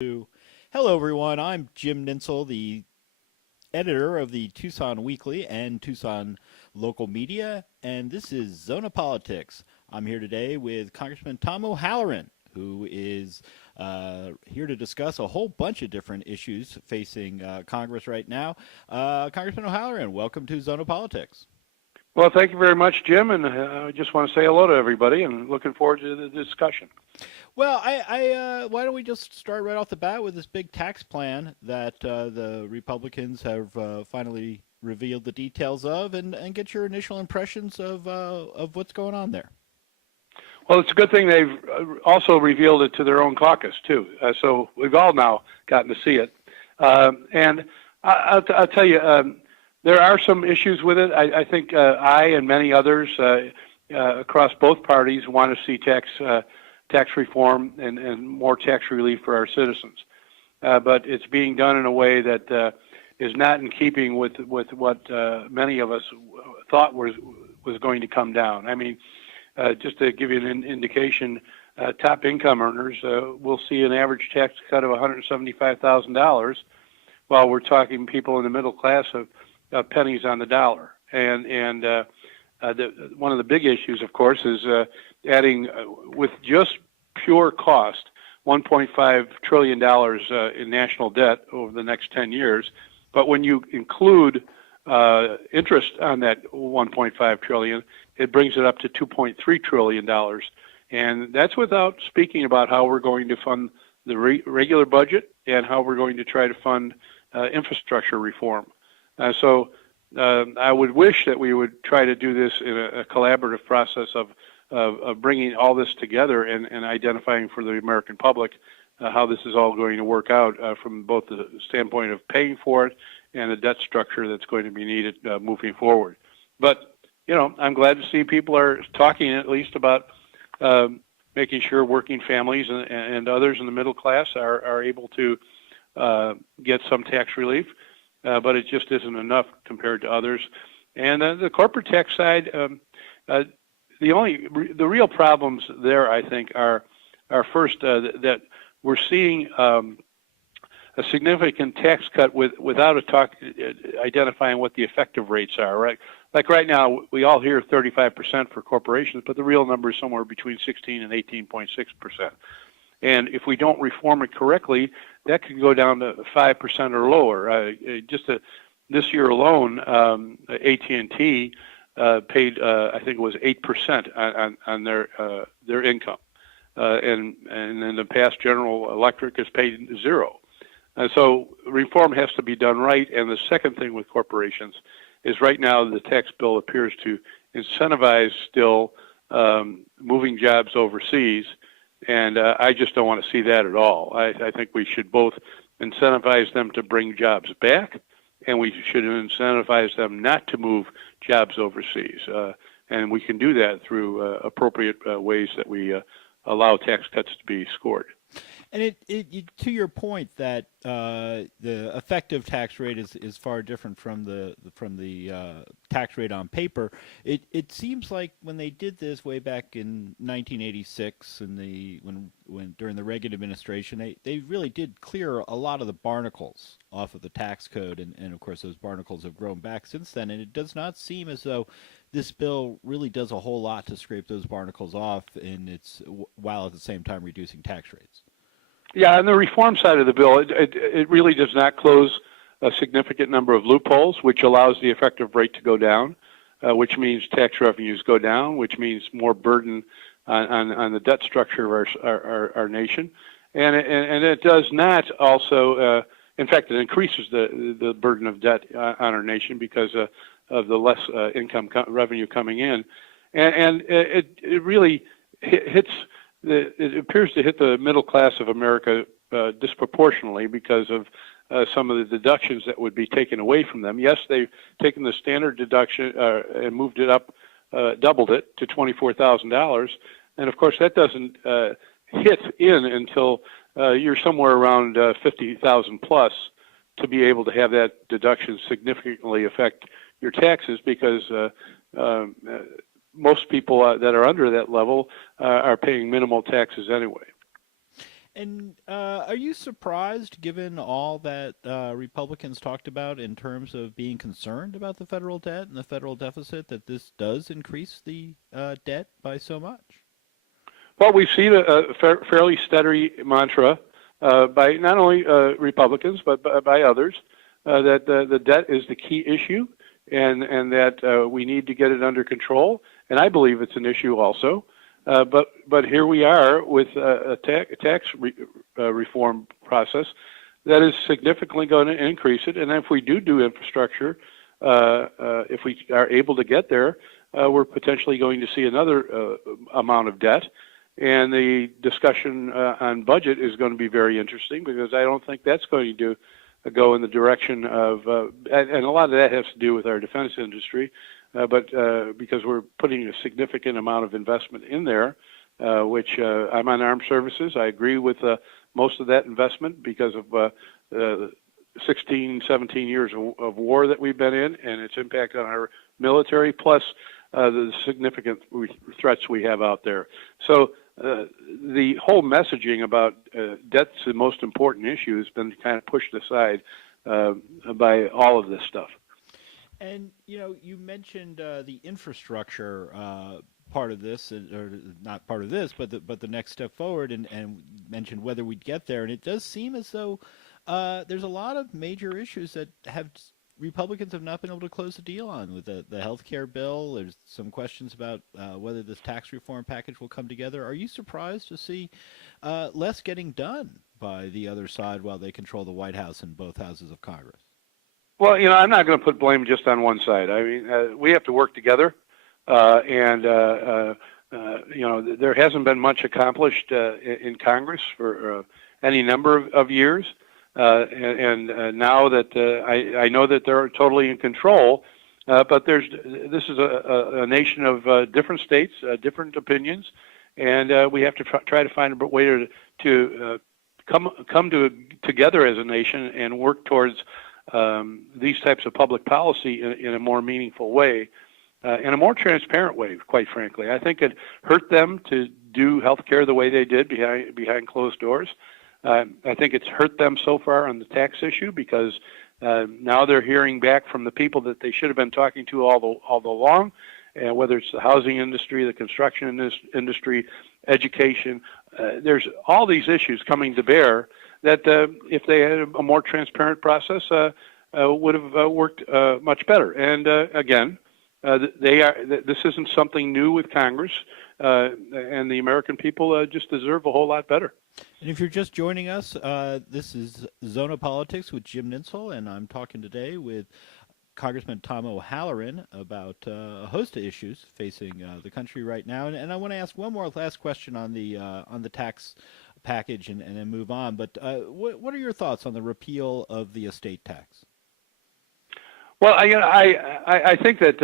Hello, everyone. I'm Jim Nitzel, the editor of the Tucson Weekly and Tucson Local Media, and this is Zona Politics. I'm here today with Congressman Tom O'Halleran, who is here to discuss a whole bunch of different issues facing Congress right now. Congressman O'Halleran, welcome to Zona Politics. Well, thank you very much, Jim, and I just want to say hello to everybody and looking forward to the discussion. Well, why don't we just start right off the bat with this big tax plan that the Republicans have finally revealed the details of, and get your initial impressions of what's going on there. Well, it's a good thing they've also revealed it to their own caucus, too. So we've all now gotten to see it. And I'll tell you, there are some issues with it. I think I and many others across both parties want to see tax reform and more tax relief for our citizens. But it's being done in a way that is not in keeping with what many of us thought was going to come down. I mean, just to give you an indication, top income earners will see an average tax cut of $175,000, while we're talking people in the middle class of pennies on the dollar. And one of the big issues, of course, is adding with just pure cost $1.5 trillion in national debt over the next 10 years. But when you include interest on that $1.5 trillion, it brings it up to $2.3 trillion. And that's without speaking about how we're going to fund the regular budget and how we're going to try to fund infrastructure reform. So I would wish that we would try to do this in a collaborative process of bringing all this together and identifying for the American public how this is all going to work out from both the standpoint of paying for it and the debt structure that's going to be needed moving forward. But, you know, I'm glad to see people are talking at least about making sure working families and others in the middle class are able to get some tax relief. But it just isn't enough compared to others. And the corporate tax side, the real problems there, I think, are first that we're seeing a significant tax cut without identifying what the effective rates are. Right, like right now, we all hear 35% for corporations, but the real number is somewhere between 16 and 18.6%. And if we don't reform it correctly, that could go down to 5% or lower. This year alone, AT&T paid, I think it was 8% on their income, and in the past, General Electric has paid 0. So reform has to be done right. And the second thing with corporations is right now the tax bill appears to incentivize still moving jobs overseas. And I just don't want to see that at all. I think we should both incentivize them to bring jobs back, and we should incentivize them not to move jobs overseas. And we can do that through appropriate ways that we allow tax cuts to be scored. And to your point that the effective tax rate is far different from the tax rate on paper. It seems like when they did this way back in 1986, when during the Reagan administration, they really did clear a lot of the barnacles off of the tax code, and of course those barnacles have grown back since then. And it does not seem as though this bill really does a whole lot to scrape those barnacles off, while at the same time reducing tax rates. Yeah, on the reform side of the bill, it really does not close a significant number of loopholes, which allows the effective rate to go down, which means tax revenues go down, which means more burden on the debt structure of our nation. And it does not also, in fact, it increases the burden of debt on our nation because of the less income revenue coming in. And it really hits... It appears to hit the middle class of America disproportionately because of some of the deductions that would be taken away from them. Yes, they've taken the standard deduction and moved it up, doubled it to $24,000. And of course, that doesn't hit in until you're somewhere around 50,000 plus to be able to have that deduction significantly affect your taxes, because most people that are under that level are paying minimal taxes anyway. And are you surprised, given all that Republicans talked about in terms of being concerned about the federal debt and the federal deficit, that this does increase the debt by so much? Well, we've seen a fairly steady mantra by not only Republicans but by others that the debt is the key issue, and that we need to get it under control. And I believe it's an issue also. But here we are with a tax reform process that is significantly going to increase it. And if we do infrastructure, if we are able to get there, we're potentially going to see another amount of debt. And the discussion on budget is going to be very interesting, because I don't think that's going to go in the direction of, and a lot of that has to do with our defense industry, but because we're putting a significant amount of investment in there, which I'm on armed services. I agree with most of that investment because of 16, 17 years of war that we've been in and its impact on our military, plus the significant threats we have out there. So the whole messaging about debt's the most important issue has been kind of pushed aside by all of this stuff. And you mentioned the infrastructure part of this, or not part of this, but the next step forward, and mentioned whether we'd get there. And it does seem as though there's a lot of major issues that Republicans have not been able to close the deal on. With the health care bill, there's some questions about whether this tax reform package will come together. Are you surprised to see less getting done by the other side while they control the White House and both houses of Congress? Well, I'm not going to put blame just on one side. I mean, we have to work together, and there hasn't been much accomplished in Congress for any number of years. And now that I know that they're totally in control, but this is a nation of different states, different opinions, and we have to try to find a way to come together as a nation and work towards these types of public policy in a more meaningful way, in a more transparent way, quite frankly. I think it hurt them to do health care the way they did behind closed doors. I think it's hurt them so far on the tax issue, because now they're hearing back from the people that they should have been talking to all along, whether it's the housing industry, the construction industry, education. There's all these issues coming to bear that if they had a more transparent process, would have worked much better. And again, this isn't something new with Congress, and the American people just deserve a whole lot better. And if you're just joining us, this is Zona Politics with Jim Nitzel, and I'm talking today with Congressman Tom O'Halleran about a host of issues facing the country right now. And I want to ask one more last question on the tax package and then move on. But what are your thoughts on the repeal of the estate tax? Well, I think that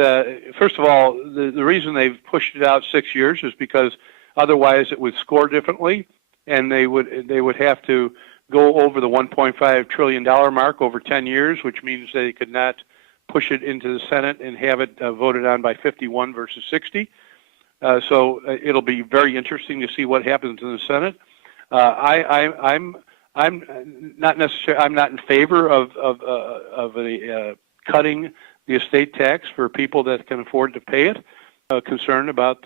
first of all, the reason they've pushed it out 6 years is because otherwise it would score differently, and they would have to go over the $1.5 trillion mark over 10 years, which means they could not push it into the Senate and have it voted on by 51 versus 60. So it'll be very interesting to see what happens in the Senate. I'm not necessarily, I'm not in favor of cutting the estate tax for people that can afford to pay it. Concerned about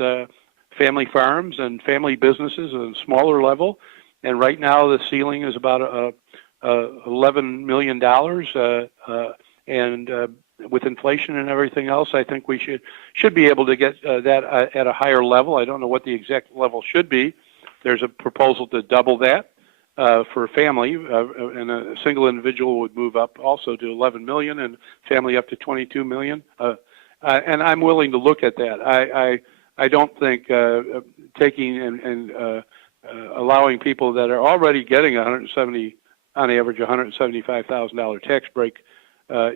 family farms and family businesses at a smaller level, and right now the ceiling is about $11 million, and with inflation and everything else, I think we should be able to get that at a higher level. I don't know what the exact level should be. There's a proposal to double that for a family, and a single individual would move up also to 11 million, and family up to 22 million. And I'm willing to look at that. I don't think taking and allowing people that are already getting on average $175,000 tax break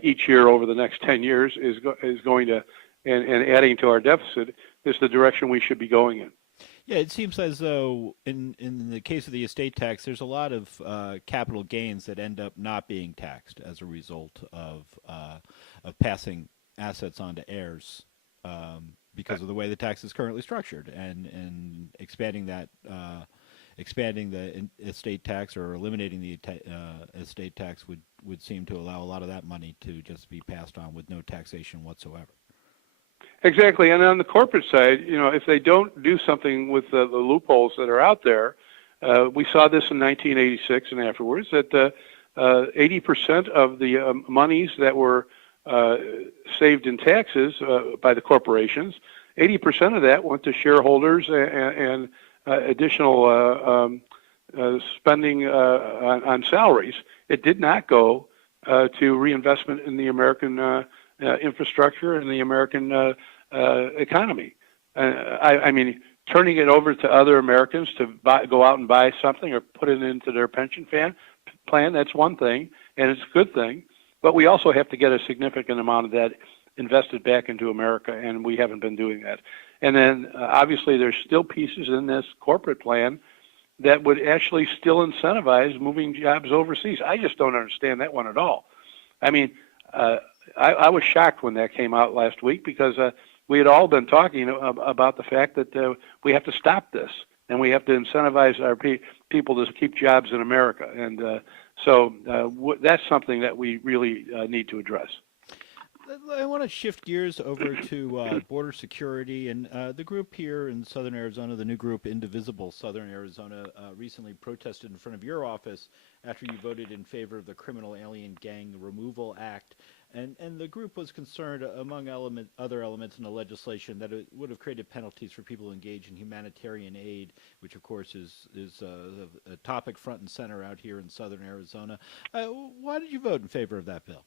each year over the next 10 years is going to, and adding to our deficit, is the direction we should be going in. Yeah, it seems as though in the case of the estate tax, there's a lot of capital gains that end up not being taxed as a result of passing assets on to heirs because of the way the tax is currently structured, and expanding that expanding the estate tax or eliminating the estate tax would seem to allow a lot of that money to just be passed on with no taxation whatsoever. Exactly, and on the corporate side, if they don't do something with the loopholes that are out there, we saw this in 1986 and afterwards, that 80% of the monies that were saved in taxes by the corporations, 80% of that went to shareholders and additional spending on salaries. It did not go to reinvestment in the American infrastructure and the American economy. I mean, turning it over to other Americans to go out and buy something or put it into their pension plan, that's one thing, and it's a good thing. But we also have to get a significant amount of that invested back into America, and we haven't been doing that. And then, obviously, there's still pieces in this corporate plan that would actually still incentivize moving jobs overseas. I just don't understand that one at all. I mean, I was shocked when that came out last week because we had all been talking about the fact that we have to stop this and we have to incentivize our people to keep jobs in America. And so that's something that we really need to address. I want to shift gears over to border security, and the group here in Southern Arizona, the new group Indivisible Southern Arizona, recently protested in front of your office after you voted in favor of the Criminal Alien Gang Removal Act. And the group was concerned, among other elements in the legislation, that it would have created penalties for people who engage in humanitarian aid, which, of course, is a topic front and center out here in Southern Arizona. Why did you vote in favor of that bill?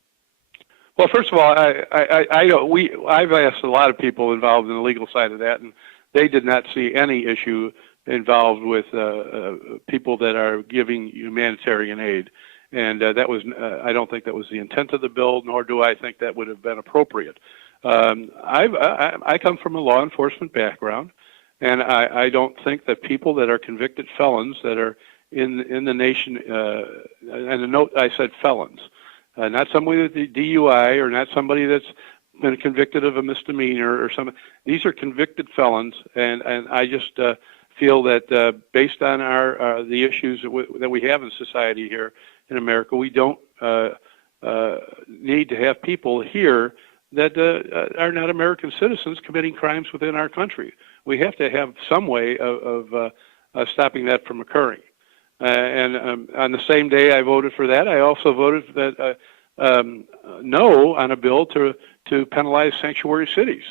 Well, first of all, I've asked a lot of people involved in the legal side of that, and they did not see any issue involved with people that are giving humanitarian aid. And that was, I don't think that was the intent of the bill, nor do I think that would have been appropriate. I come from a law enforcement background, and I don't think that people that are convicted felons that are in the nation, and a note, I said felons, not somebody with the DUI or not somebody that's been convicted of a misdemeanor or something. These are convicted felons, and I just feel that based on the issues that we have in society here in America, we don't need to have people here that are not American citizens committing crimes within our country. We have to have some way of stopping that from occurring. And on the same day I voted for that, I also voted that no on a bill to penalize sanctuary cities,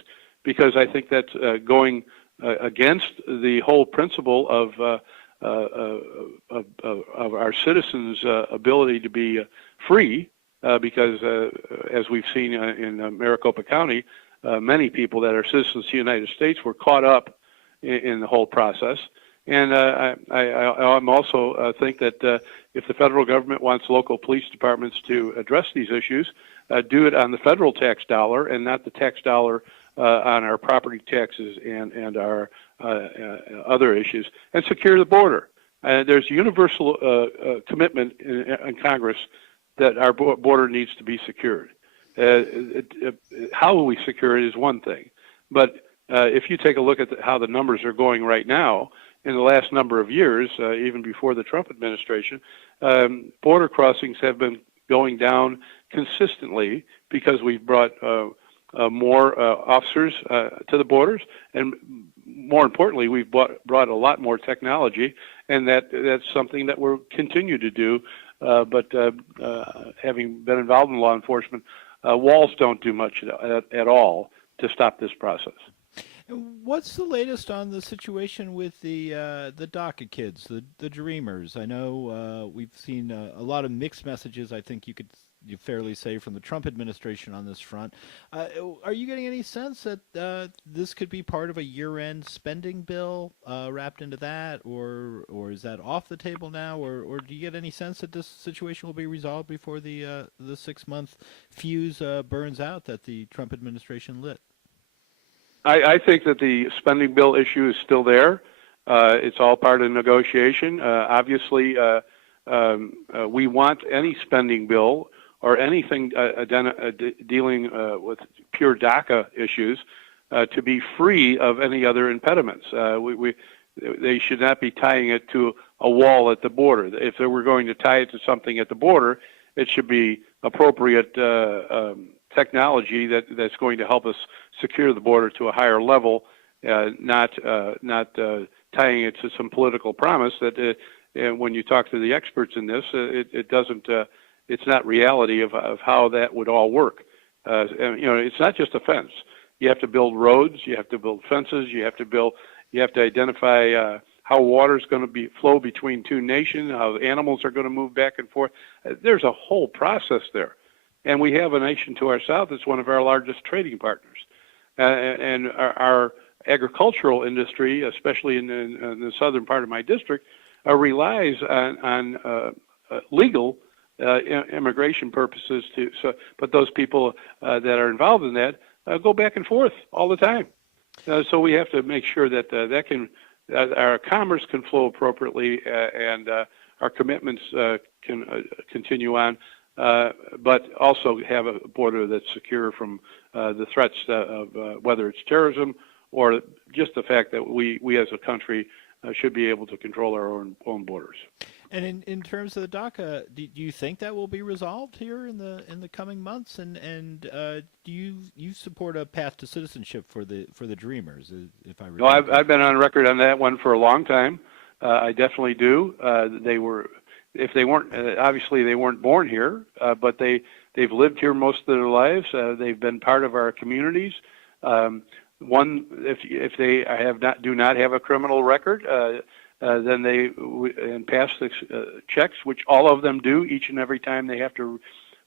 because I think that's going against the whole principle of our citizens' ability to be free, because as we've seen in Maricopa County, many people that are citizens of the United States were caught up in the whole process. And I'm also think that if the federal government wants local police departments to address these issues, do it on the federal tax dollar and not the tax dollar on our property taxes and our other issues, and secure the border. There's universal commitment in Congress that our border needs to be secured. How we secure it is one thing, but if you take a look at how the numbers are going right now, in the last number of years, even before the Trump administration, border crossings have been going down consistently because we've brought more officers to the borders, and more importantly, we've brought a lot more technology, and that's something that we'll continue to do. But having been involved in law enforcement, walls don't do much at all to stop this process. What's the latest on the situation with the DACA kids, the Dreamers? I know we've seen a lot of mixed messages, I think you fairly say, from the Trump administration on this front. Are you getting any sense that this could be part of a year-end spending bill wrapped into that, or is that off the table now, or do you get any sense that this situation will be resolved before the 6-month fuse burns out that the Trump administration lit? I think that the spending bill issue is still there. It's all part of the negotiation. Obviously, we want any spending bill or anything dealing with pure DACA issues to be free of any other impediments. they should not be tying it to a wall at the border. If they were going to tie it to something at the border, it should be appropriate technology that's going to help us secure the border to a higher level, not tying it to some political promise that when you talk to the experts in this, it doesn't. It's not reality of how that would all work. And, it's not just a fence. You have to build roads. You have to build fences. You have to identify how water is going to flow between two nations, how animals are going to move back and forth. There's a whole process there. And we have a nation to our south that's one of our largest trading partners. And our agricultural industry, especially in the southern part of my district, relies on legal immigration purposes but those people that are involved in that go back and forth all the time. So we have to make sure that our commerce can flow appropriately and our commitments can continue on, but also have a border that's secure from the threats of whether it's terrorism or just the fact that we as a country should be able to control our own borders. And in terms of the DACA, do you think that will be resolved here in the coming months? And do you support a path to citizenship for the Dreamers? If I no, I've been on record on that one for a long time. I definitely do. If they weren't obviously they weren't born here, but they've lived here most of their lives. They've been part of our communities. If they do not have a criminal record. Then they pass the checks, which all of them do each and every time they have to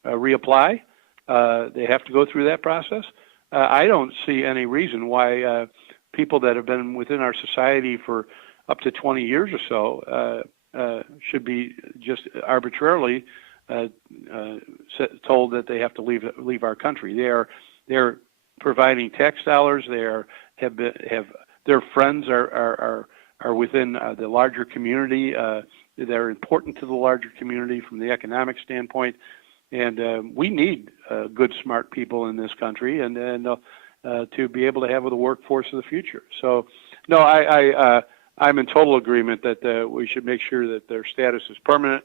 reapply. They have to go through that process. I don't see any reason why people that have been within our society for up to 20 years or so should be just arbitrarily told that they have to leave our country. They're providing tax dollars. Their friends are within the larger community. They're important to the larger community from the economic standpoint, and we need good, smart people in this country, and to be able to have the workforce of the future. So, no, I'm in total agreement that we should make sure that their status is permanent.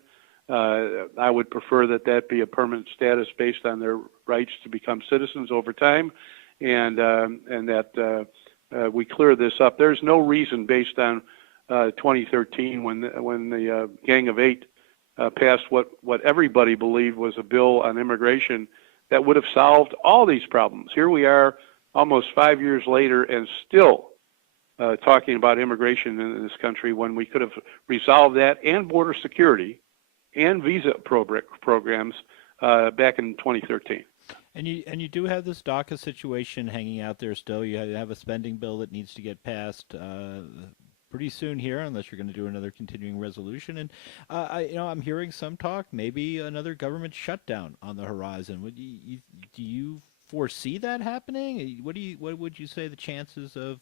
I would prefer that be a permanent status based on their rights to become citizens over time, and that. We clear this up. There's no reason based on 2013 when the Gang of Eight passed what everybody believed was a bill on immigration that would have solved all these problems. Here we are almost 5 years later and still talking about immigration in this country when we could have resolved that and border security and visa programs back in 2013. And you do have this DACA situation hanging out there still. You have a spending bill that needs to get passed pretty soon here, unless you're going to do another continuing resolution. And I'm hearing some talk, maybe another government shutdown on the horizon. Do you foresee that happening? What would you say the chances of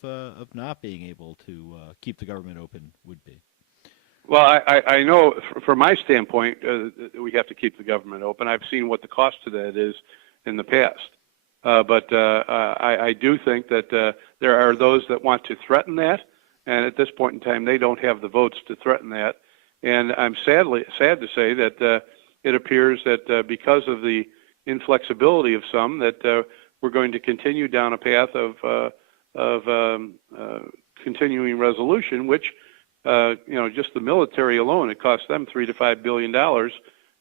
not being able to keep the government open would be? Well, I know from my standpoint we have to keep the government open. I've seen what the cost of that is in the past. But I do think that there are those that want to threaten that, and at this point in time, they don't have the votes to threaten that. And I'm sad to say that it appears that because of the inflexibility of some, that we're going to continue down a path of continuing resolution, which, just the military alone, it costs them $3 to $5 billion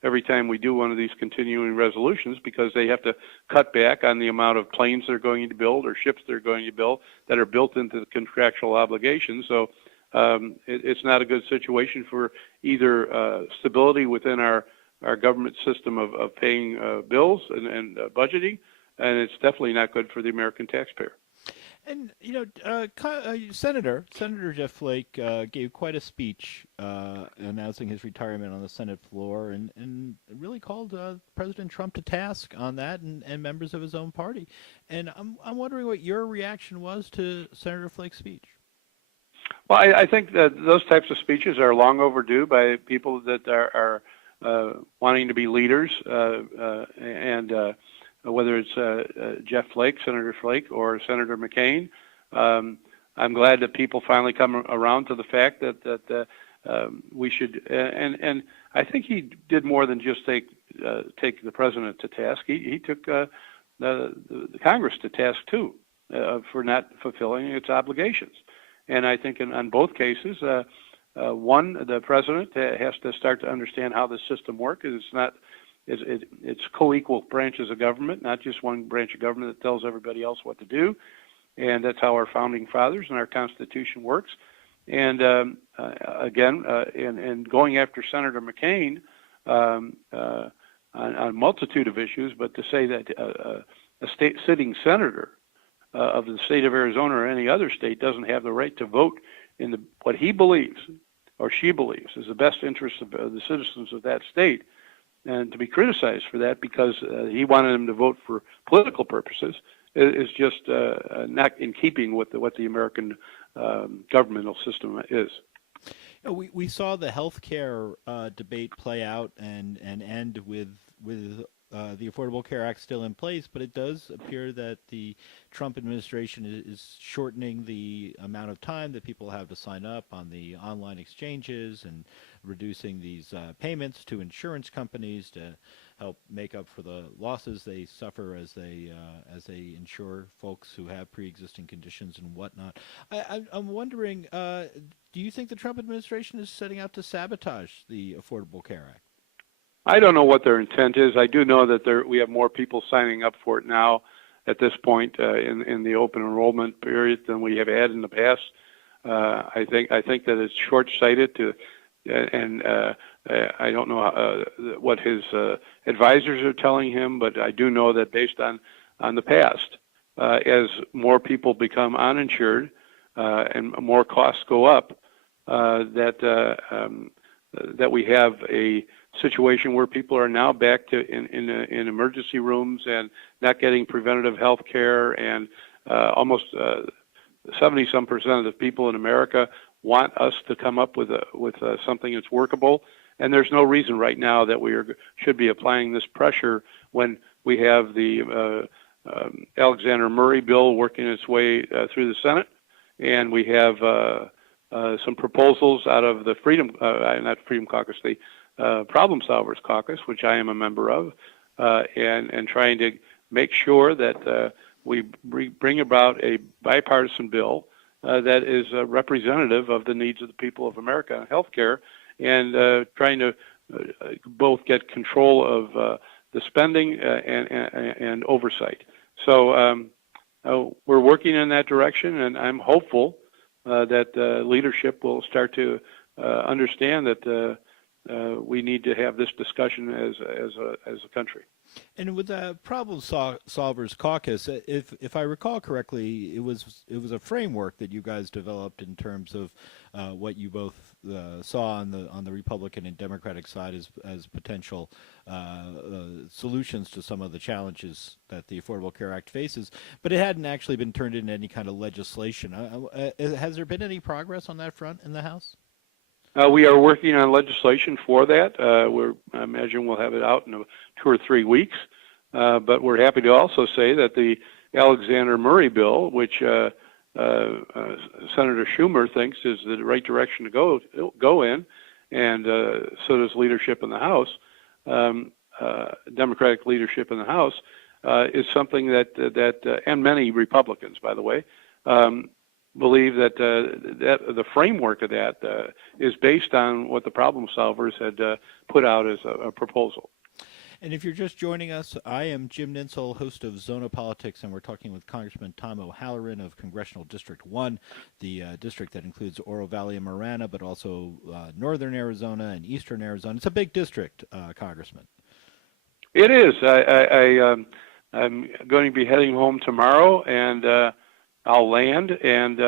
every time we do one of these continuing resolutions, because they have to cut back on the amount of planes they're going to build or ships they're going to build that are built into the contractual obligations. So it's not a good situation for either stability within our government system of paying bills and budgeting, and it's definitely not good for the American taxpayer. And, Senator Jeff Flake gave quite a speech announcing his retirement on the Senate floor and really called President Trump to task on that and members of his own party. And I'm wondering what your reaction was to Senator Flake's speech. Well, I think that those types of speeches are long overdue by people that are wanting to be leaders, and whether it's Jeff Flake, Senator Flake, or Senator McCain. I'm glad that people finally come around to the fact that we should. And I think he did more than just take the president to task. He took the Congress to task too for not fulfilling its obligations. And I think on both cases, one, the president has to start to understand how the system works. It's co-equal branches of government, not just one branch of government that tells everybody else what to do. And that's how our founding fathers and our Constitution works. And again, and going after Senator McCain on a multitude of issues, but to say that a sitting senator of the state of Arizona or any other state doesn't have the right to vote in what he believes or she believes is the best interest of the citizens of that state, and to be criticized for that because he wanted them to vote for political purposes is just not in keeping with what the American governmental system is. We saw the healthcare debate play out and end with the Affordable Care Act still in place, but it does appear that the Trump administration is shortening the amount of time that people have to sign up on the online exchanges and reducing these payments to insurance companies to help make up for the losses they suffer as they insure folks who have pre-existing conditions and whatnot. I'm wondering, do you think the Trump administration is setting out to sabotage the Affordable Care Act? I don't know what their intent is. I do know that we have more people signing up for it now at this point in the open enrollment period than we have had in the past. I think that it's short-sighted and I don't know what his advisors are telling him, but I do know that based on the past, as more people become uninsured and more costs go up, that we have a situation where people are now back to in emergency rooms and not getting preventative health care, and almost 70-some% of the people in America want us to come up with something that's workable, and there's no reason right now that we should be applying this pressure when we have the Alexander Murray bill working its way through the Senate, and we have some proposals out of the not Freedom Caucus, the Problem Solvers Caucus, which I am a member of, and trying to make sure that we bring about a bipartisan bill that is representative of the needs of the people of America in healthcare, and trying to both get control of the spending and oversight. So we're working in that direction, and I'm hopeful that leadership will start to understand that we need to have this discussion as a country. And with the Problem Solvers Caucus, if I recall correctly, it was a framework that you guys developed in terms of what you both saw on the Republican and Democratic side as potential solutions to some of the challenges that the Affordable Care Act faces, but it hadn't actually been turned into any kind of legislation. Has there been any progress on that front in the House? We are working on legislation for that. I imagine we'll have it out in 2 or 3 weeks. But we're happy to also say that the Alexander Murray bill, which Senator Schumer thinks is the right direction to go in, and so does leadership in the House, Democratic leadership in the House, is something that and many Republicans, by the way, believe that the framework of that is based on what the Problem Solvers had put out as a proposal. And if you're just joining us, I am Jim Nitzel, host of Zona Politics, and we're talking with Congressman Tom O'Halleran of Congressional District 1, the district that includes Oro Valley and Marana, but also northern Arizona and eastern Arizona. It's a big district, Congressman. It is. I'm going to be heading home tomorrow, and I'll land, and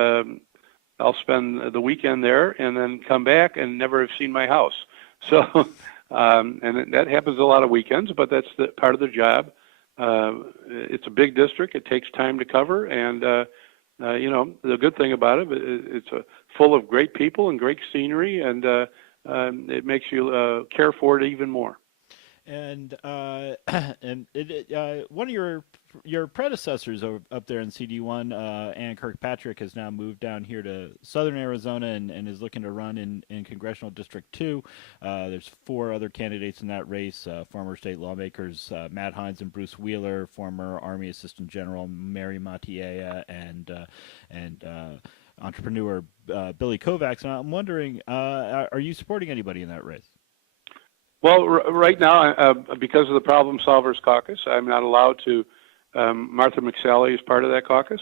I'll spend the weekend there and then come back and never have seen my house. So, and that happens a lot of weekends, but that's part of the job. It's a big district. It takes time to cover, and the good thing about it, it's full of great people and great scenery, and it makes you care for it even more. And one of your predecessors up there in CD1, Ann Kirkpatrick, has now moved down here to southern Arizona and is looking to run in Congressional District 2. There's 4 other candidates in that race, former state lawmakers Matt Hines and Bruce Wheeler, former Army Assistant General Mary Matiea, and entrepreneur Billy Kovacs. And I'm wondering, are you supporting anybody in that race? Well, right now, because of the Problem Solvers Caucus, I'm not allowed to. Martha McSally is part of that caucus,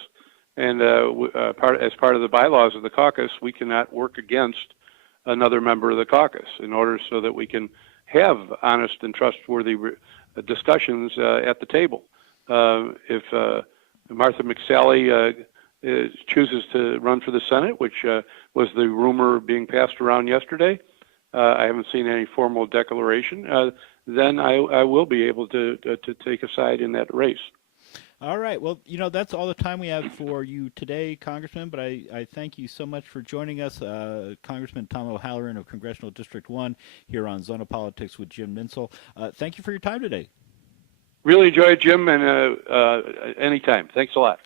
and as part of the bylaws of the caucus, we cannot work against another member of the caucus in order so that we can have honest and trustworthy discussions at the table. If Martha McSally chooses to run for the Senate, which was the rumor being passed around yesterday, I haven't seen any formal declaration, then I will be able to take a side in that race. All right. Well, that's all the time we have for you today, Congressman, but I thank you so much for joining us, Congressman Tom O'Halleran of Congressional District 1 here on Zona Politics with Jim Nitzel. Thank you for your time today. Really enjoyed it, Jim, and anytime. Thanks a lot.